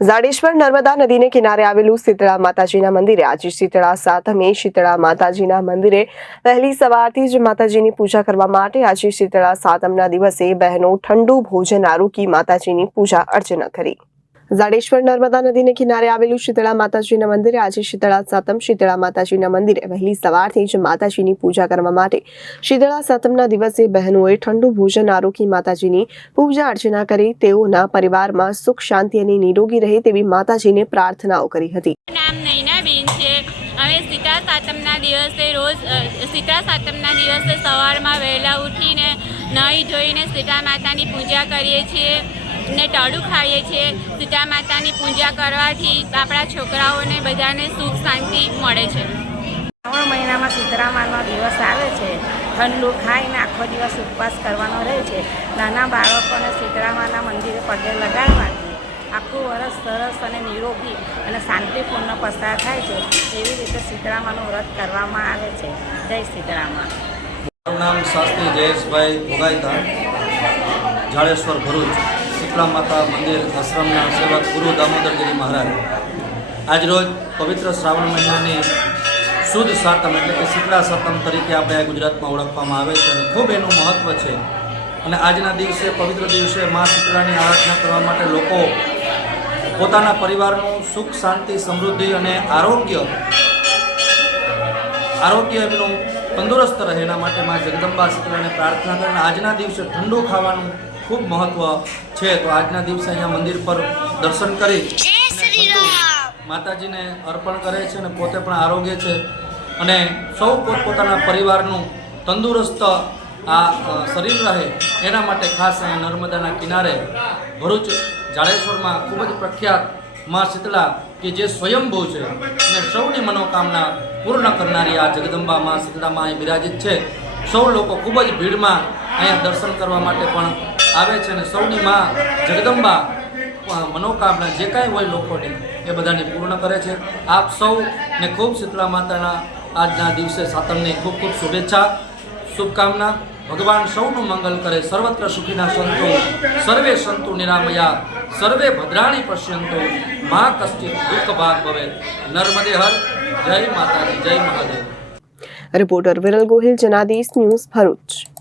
જાડેશ્વર નર્મદા નદીને કિનારે આવેલું શીતળા માતાજીના મંદિરે આજે શીતળા સાતમે શીતળા માતાજીના મંદિરે વહેલી સવારથી જ માતાજીની પૂજા કરવા માટે આજે શીતળા સાતમના દિવસે બહેનો ઠંડુ ભોજન આરોગી માતાજીની પૂજા અર્ચના કરી। જાડેશ્વર નર્મદા નદીને કિનારે આવેલું શીતળા માતાજીના મંદિરે આજે શીતળા સાતમ શીતળા માતાજીના મંદિરે વહેલી સવારથી જ માતાજીની પૂજા કરવા માટે શીતળા સાતમના દિવસે બહેનોએ ઠંડુ ભોજન આરોગી માતાજીની પૂજા અર્ચના કરી તેઓના પરિવારમાં સુખ શાંતિ અને નિરોગી રહે તેવી માતાજીને પ્રાર્થનાઓ કરી હતી। નામ નૈનાબેન છે। અમે શીતળા સાતમના દિવસે રોજ શીતળા સાતમના દિવસે સવારમાં વહેલા ઉઠીને નાહી ધોઈને શીતળા માતાની પૂજા કરીએ છીએ ને ટાળું ખાઈએ છીએ। શીતળા માતાની પૂજા કરવાથી આપણા છોકરાઓને બધાને સુખ શાંતિ મળે છે। શ્રાવણ મહિનામાં શીતળા માનો દિવસ આવે છે। ઠંડુ ખાઈને આખો દિવસ ઉપવાસ કરવાનો રહે છે। નાના બાળકોને શીતળા માના મંદિરે પગે લગાડવાથી આખું વર્ષ સરસ અને નિરોગી અને શાંતિપૂર્ણ પસાર થાય છે। એવી રીતે શીતળા માનું વ્રત કરવામાં આવે છે। જય શીતળા માં। મારું નામ શાસ્ત્રી જયેશભાઈ ભોગાયતા, જાડેશ્વર ભરૂચ શીતળા માતા મંદિર આશ્રમના સેવક ગુરુ દામોદરગીરી મહારાજ। આજરોજ પવિત્ર શ્રાવણ મહિનાની સુદ સાતમ એટલે કે શીતળા સાતમ તરીકે આપણે ગુજરાતમાં ઓળખવામાં આવે છે અને ખૂબ એનું મહત્ત્વ છે। અને આજના દિવસે પવિત્ર દિવસે મા શીતળાની આરાધના કરવા માટે લોકો પોતાના પરિવારનું સુખ શાંતિ સમૃદ્ધિ અને આરોગ્ય એમનું તંદુરસ્ત રહે એના માટે મા જગદંબા શીતળાને પ્રાર્થના કરીને આજના દિવસે ઠંડુ ખાવાનું ખૂબ મહત્ત્વ છે। તો આજના દિવસે અહીંયા મંદિર પર દર્શન કરી માતાજીને અર્પણ કરે છે અને પોતે પણ આરોગ્ય છે અને સૌ પોતપોતાના પરિવારનું તંદુરસ્ત શરીર રહે એના માટે ખાસ અહીંયા નર્મદાના કિનારે ભરૂચ જાડેશ્વરમાં ખૂબ જ પ્રખ્યાત મા શીતળા કે જે સ્વયંભૂ છે અને સૌની મનોકામના પૂર્ણ કરનારી આ જગદંબા મા શીતળામાં અહીં બિરાજિત છે। સૌ લોકો ખૂબ જ ભીડમાં અહીંયા દર્શન કરવા માટે પણ આવે છે અને સૌની મા જગદંબા મનોકામના જે કાંઈ હોય લોકોની એ બધાની પૂર્ણ કરે છે। આપ સૌને ખૂબ શીતળા માતાના આજના દિવસે સાતમની ખૂબ ખૂબ શુભેચ્છા શુભકામના। ભગવાન સૌનું મંગલ કરે। સર્વત્ર સુખીના સંતો સર્વે સંતુ નિરામયા સર્વે ભદ્રાણી પશ્યંતો મા કશ્ચિત દુઃખ ભાગ ભવે। નર્મદે હર। જય માતાજી, જય મહાદેવ। Reporter Viral Gohil, Janadesh news, Bharuch.